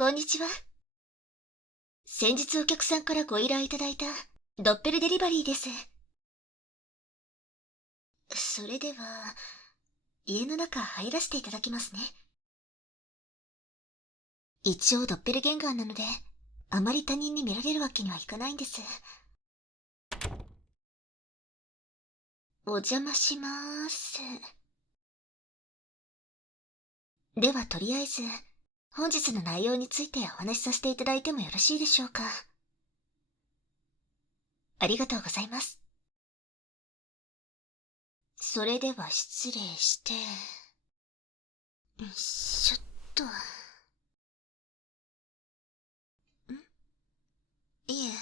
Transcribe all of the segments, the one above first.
こんにちは。先日お客さんからご依頼いただいたドッペルデリバリーです。それでは、家の中入らせていただきますね。一応ドッペルゲンガーなので、あまり他人に見られるわけにはいかないんです。お邪魔しまーす。ではとりあえず、本日の内容についてお話しさせていただいてもよろしいでしょうか。ありがとうございます。それでは失礼して、ちょっと。いえ、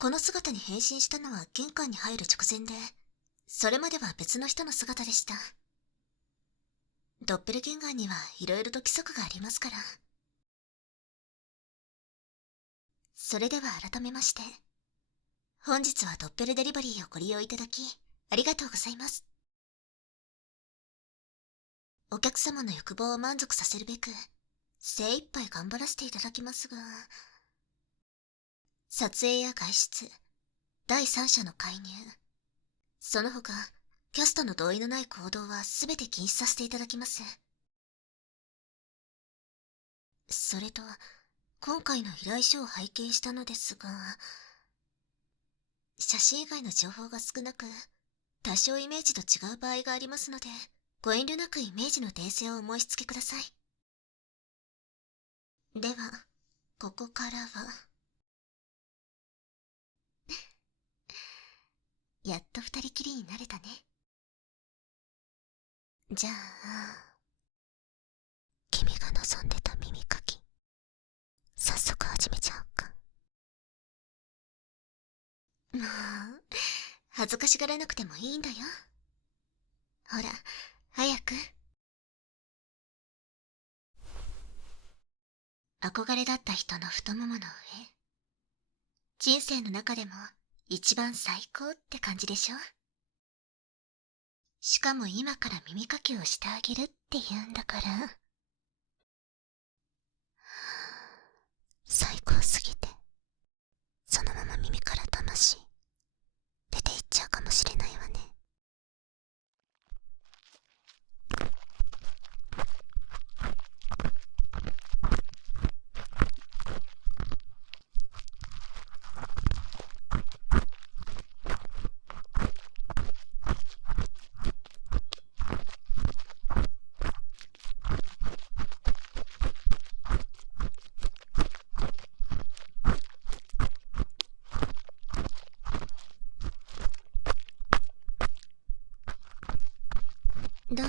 この姿に変身したのは玄関に入る直前で、それまでは別の人の姿でした。ドッペルゲンガーには色々と規則がありますから。それでは改めまして、本日はドッペルデリバリーをご利用いただき、ありがとうございます。お客様の欲望を満足させるべく、精一杯頑張らせていただきますが、撮影や外出、第三者の介入、その他、キャストの同意のない行動は全て禁止させていただきます。それと、今回の依頼書を拝見したのですが、写真以外の情報が少なく、多少イメージと違う場合がありますので、ご遠慮なくイメージの訂正をお申し付けください。では、ここからはやっと二人きりになれたね。じゃあ、君が望んでた耳かき、早速始めちゃおうか。もう、恥ずかしがらなくてもいいんだよ。ほら、早く。憧れだった人の太ももの上。人生の中でも一番最高って感じでしょ。しかも今から耳かきをしてあげるって言うんだから。最高すぎて、そのまま耳から魂出ていっちゃうかもしれないわね。どう？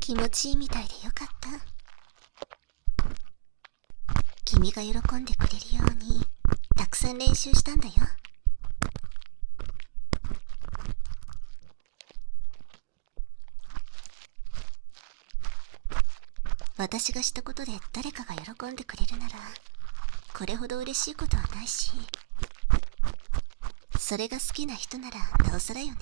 気持ちいいみたいでよかった。君が喜んでくれるようにたくさん練習したんだよ。私がしたことで誰かが喜んでくれるなら、これほど嬉しいことはないし、それが好きな人ならなおさらよね。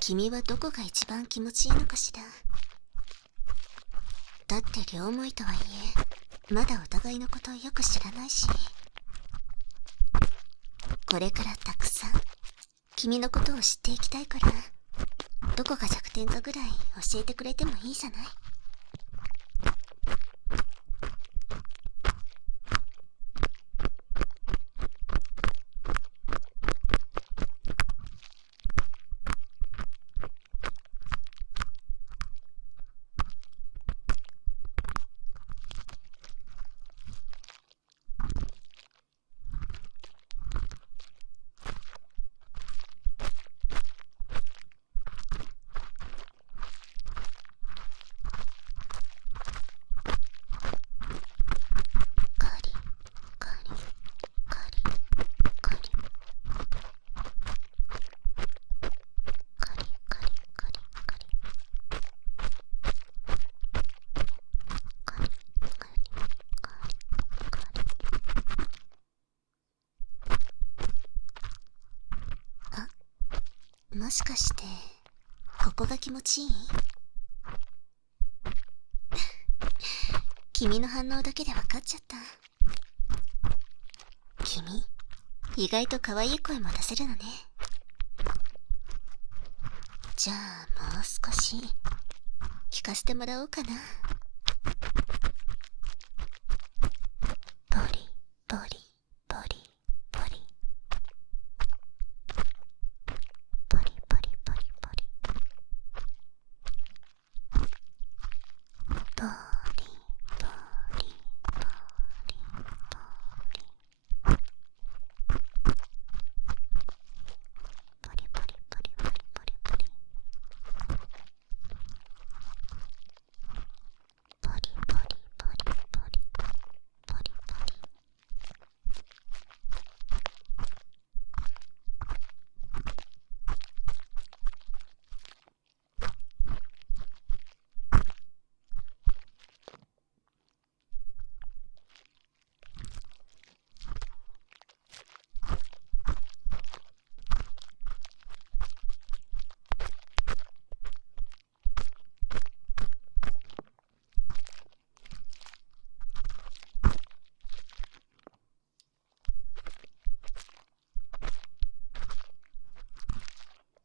君はどこが一番気持ちいいのかしら。だって両思いとはいえ、まだお互いのことをよく知らないし、これからたくさん君のことを知っていきたいから、どこが弱点かぐらい教えてくれてもいいじゃない。もしかして、ここが気持ちいい？君の反応だけで分かっちゃった。君、意外と可愛い声も出せるのね。じゃあもう少し聞かせてもらおうかな。ボリボリボリボリボリボリボリボリボリボリ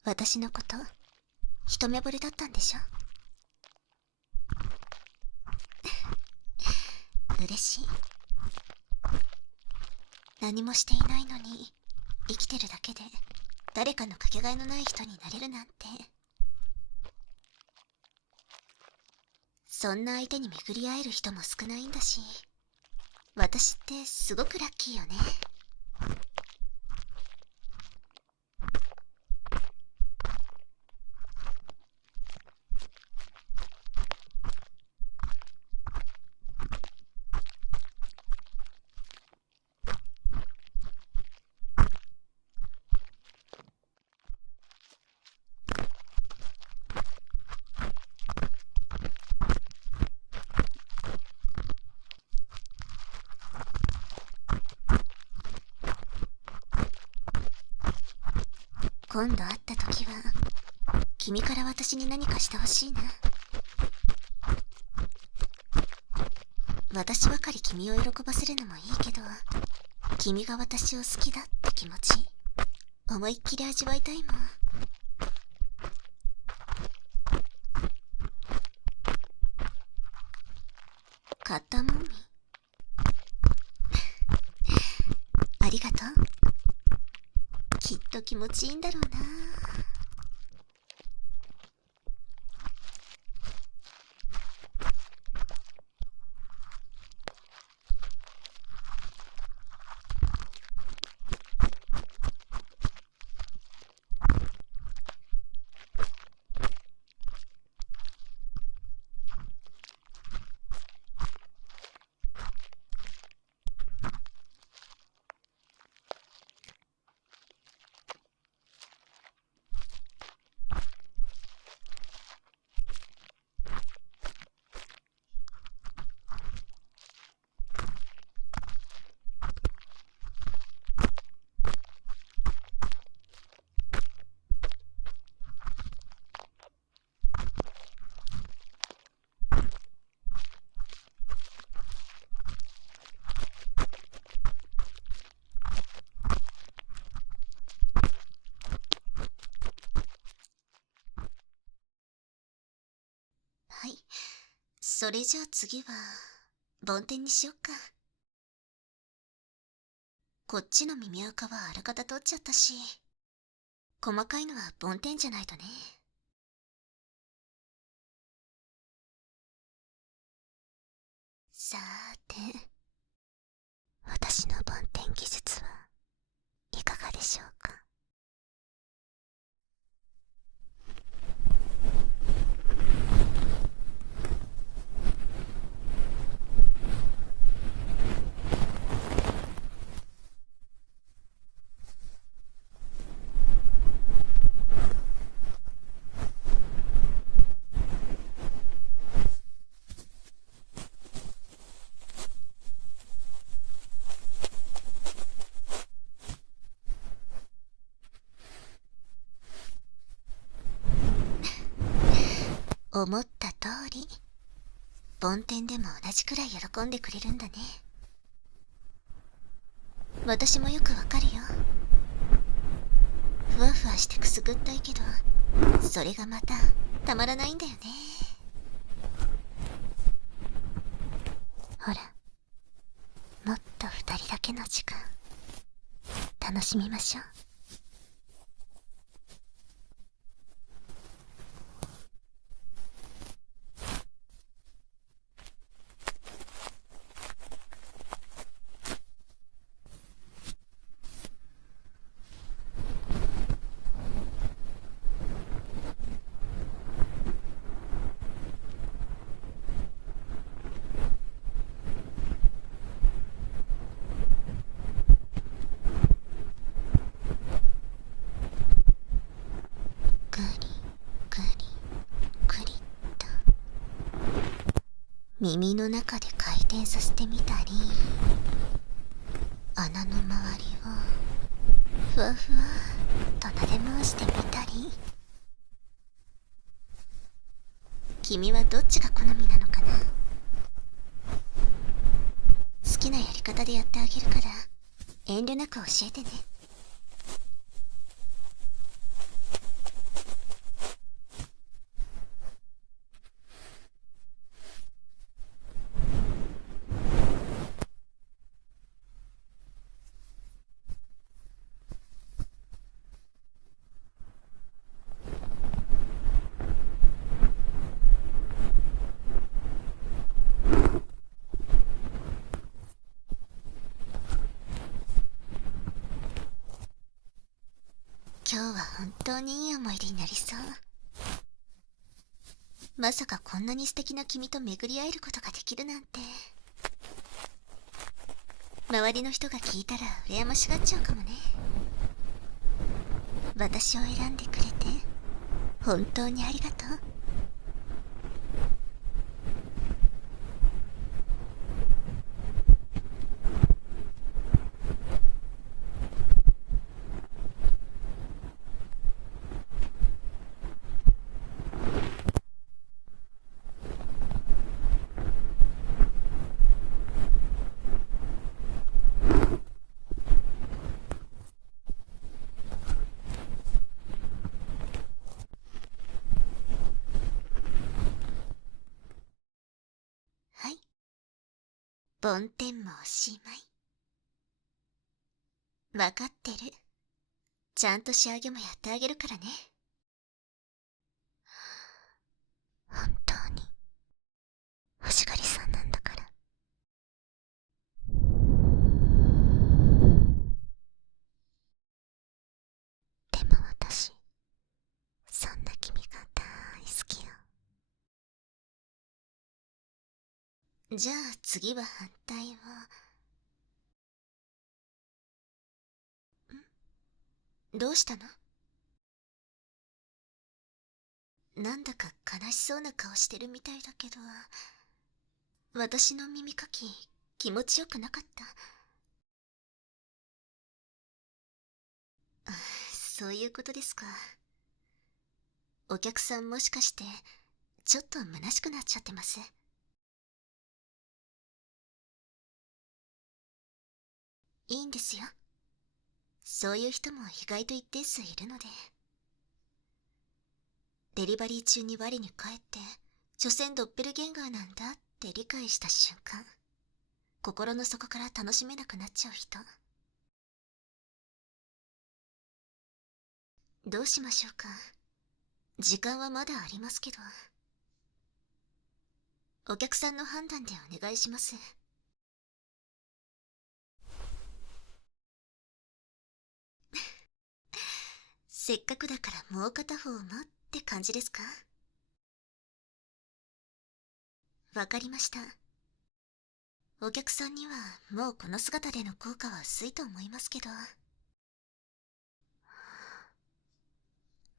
私のこと一目惚れだったんでしょ？嬉しい。何もしていないのに生きてるだけで誰かのかけがえのない人になれるなんて。そんな相手に巡り会える人も少ないんだし、私ってすごくラッキーよね。今度会った時は君から私に何かしてほしいな。私ばかり君を喜ばせるのもいいけど、君が私を好きだって気持ち思いっきり味わいたいもん。買ったもんみありがとう。きっと気持ちいいんだろうな。はい、それじゃあ次は梵天にしよっか。こっちの耳垢はあらかた取っちゃったし、細かいのは梵天じゃないとね。さーて、私の梵天技術はいかがでしょうか。思った通り、梵天でも同じくらい喜んでくれるんだね。私もよくわかるよ。ふわふわしてくすぐったいけど、それがまたたまらないんだよね。ほら、もっと二人だけの時間楽しみましょう。グリグリグリっと耳の中で回転させてみたり、穴の周りをふわふわと撫で回してみたり。君はどっちが好みなのかな。好きなやり方でやってあげるから遠慮なく教えてね。今日は本当にいい思い出になりそう。まさかこんなに素敵な君と巡り会えることができるなんて。周りの人が聞いたら羨ましがっちゃうかもね。私を選んでくれて本当にありがとう。はい、梵天もおしまい。わかってる。ちゃんと仕上げもやってあげるからね。本当に欲しがりさんなんだから。でも私、そんな君が大好きよ。じゃあ次は反対を。どうしたの？なんだか悲しそうな顔してるみたいだけど、私の耳かき気持ちよくなかった？そういうことですか。お客さんもしかしてちょっと虚しくなっちゃってます？いいんですよ。そういう人も意外と一定数いるので。デリバリー中に我に返って所詮ドッペルゲンガーなんだって理解した瞬間、心の底から楽しめなくなっちゃう人。どうしましょうか。時間はまだありますけど。お客さんの判断でお願いします。せっかくだからもう片方もって感じですか？わかりました。お客さんにはもうこの姿での効果は薄いと思いますけど。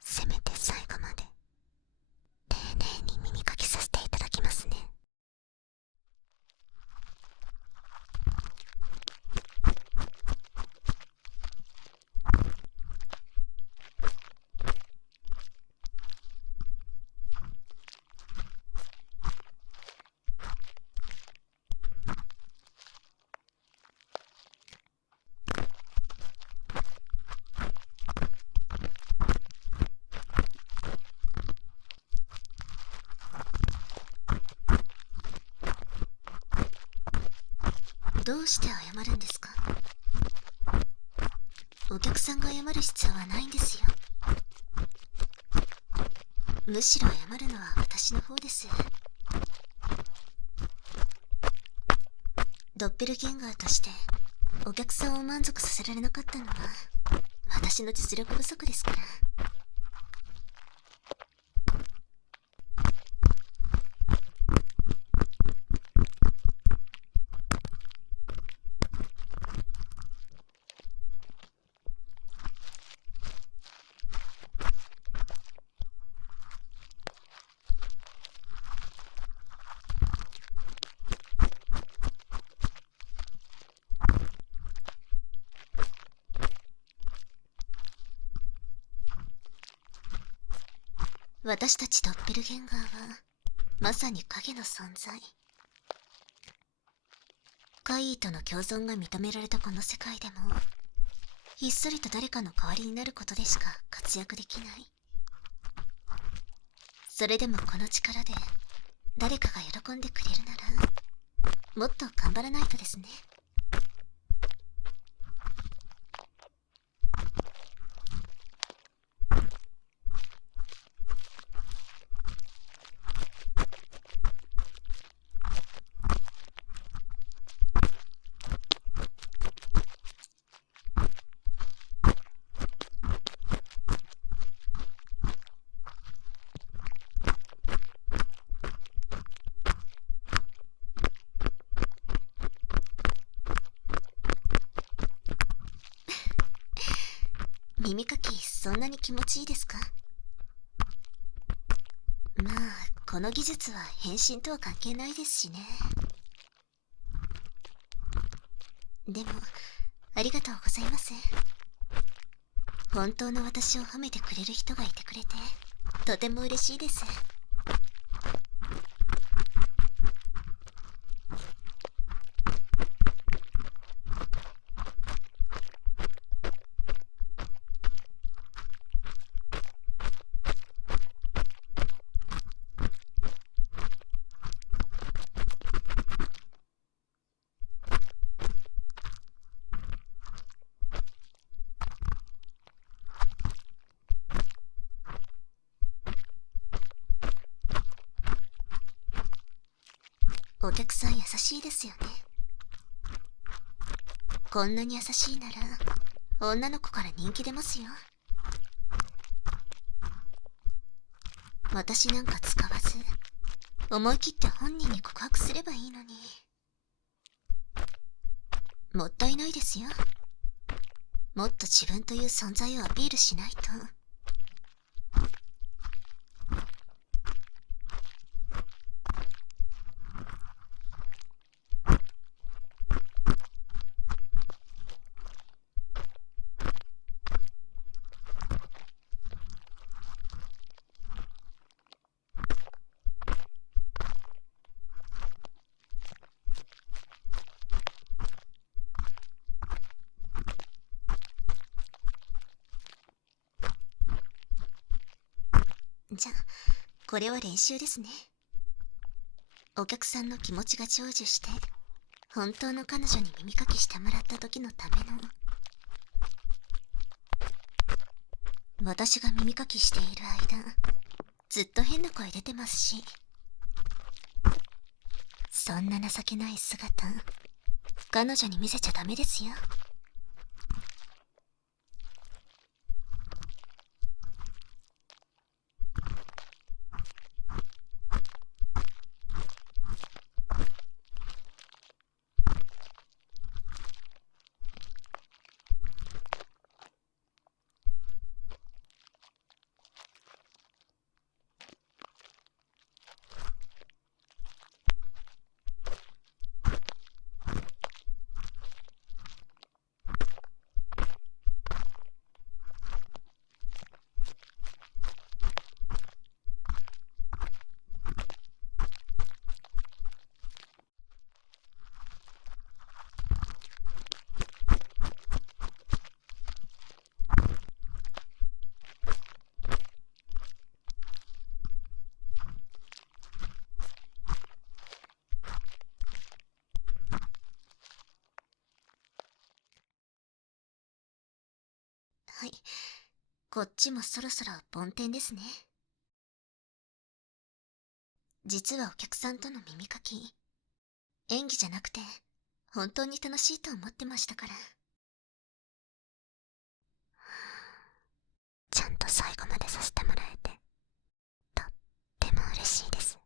せめて最後まで丁寧に耳かきさせていただきますね。どうして謝るんですか？お客さんが謝る必要はないんですよ。むしろ謝るのは私の方です。ドッペルゲンガーとしてお客さんを満足させられなかったのは私の実力不足ですから。私たちドッペルゲンガーはまさに影の存在。怪異との共存が認められたこの世界でも、ひっそりと誰かの代わりになることでしか活躍できない。それでもこの力で誰かが喜んでくれるなら、もっと頑張らないとですね。耳かきそんなに気持ちいいですか？まあこの技術は変身とは関係ないですしね。でもありがとうございます。本当の私を褒めてくれる人がいてくれてとても嬉しいです。お客さん優しいですよね。こんなに優しいなら女の子から人気出ますよ。私なんか使わず思い切って本人に告白すればいいのに。もったいないですよ。もっと自分という存在をアピールしないと。じゃあこれは練習ですね。お客さんの気持ちが成就して本当の彼女に耳かきしてもらった時のための。私が耳かきしている間ずっと変な声出てますし、そんな情けない姿彼女に見せちゃダメですよ。こっちもそろそろ梵天ですね。実はお客さんとの耳かき、演技じゃなくて本当に楽しいと思ってましたから。ちゃんと最後までさせてもらえて、とっても嬉しいです。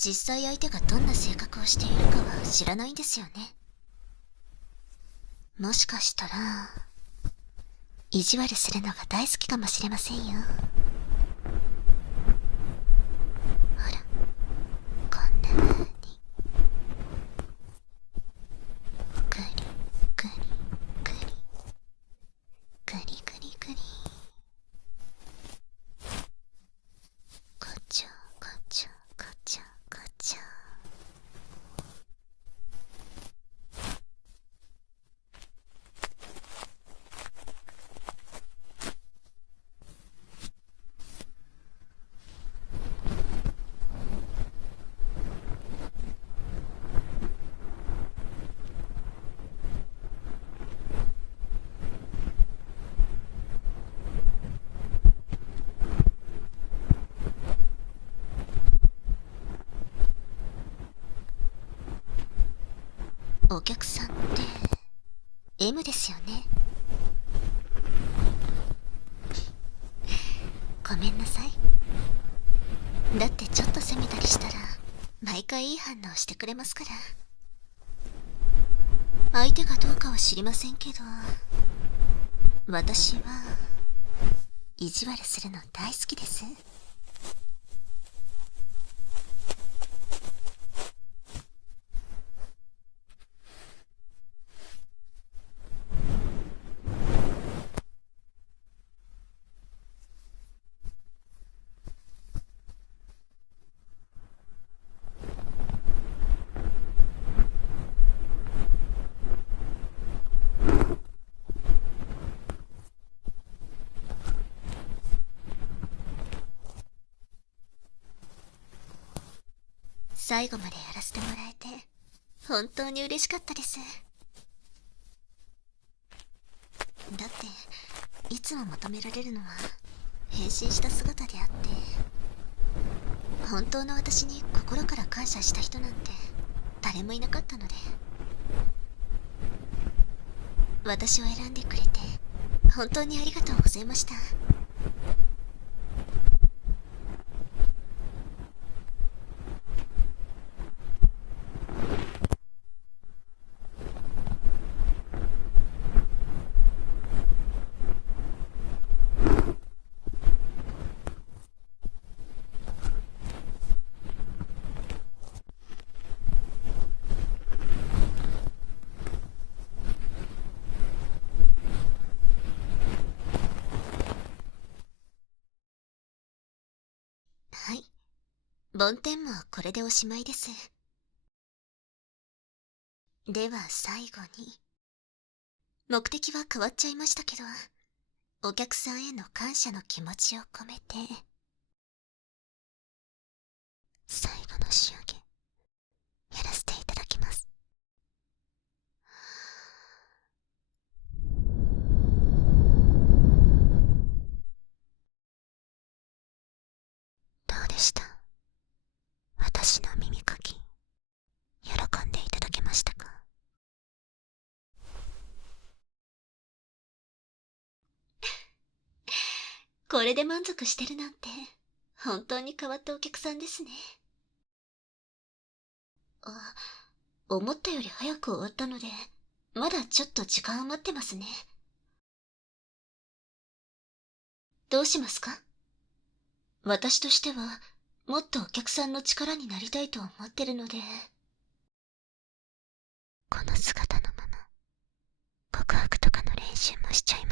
実際相手がどんな性格をしているかは知らないんですよね。もしかしたら意地悪するのが大好きかもしれませんよ。ほら、こんな風にグリグリグリグリグリグリ、こちょこちょこちょこちょ。お客さんって M ですよね。ごめんなさい。だってちょっと責めたりしたら毎回いい反応してくれますから。相手がどうかは知りませんけど、私は意地悪するの大好きです。最後までやらせてもらえて本当に嬉しかったです。だっていつも求められるのは変身した姿であって、本当の私に心から感謝した人なんて誰もいなかったので、私を選んでくれて本当にありがとうございました。はい、梵天もこれでおしまいです。では最後に、目的は変わっちゃいましたけど、お客さんへの感謝の気持ちを込めて、最後の仕上げやらせていただきます。どうでした？私の耳かき、喜んでいただけましたか？これで満足してるなんて本当に変わったお客さんですね。あ、思ったより早く終わったので、まだちょっと時間余ってますね。どうしますか？私としてはもっとお客さんの力になりたいと思ってるので。この姿のまま告白とかの練習もしちゃい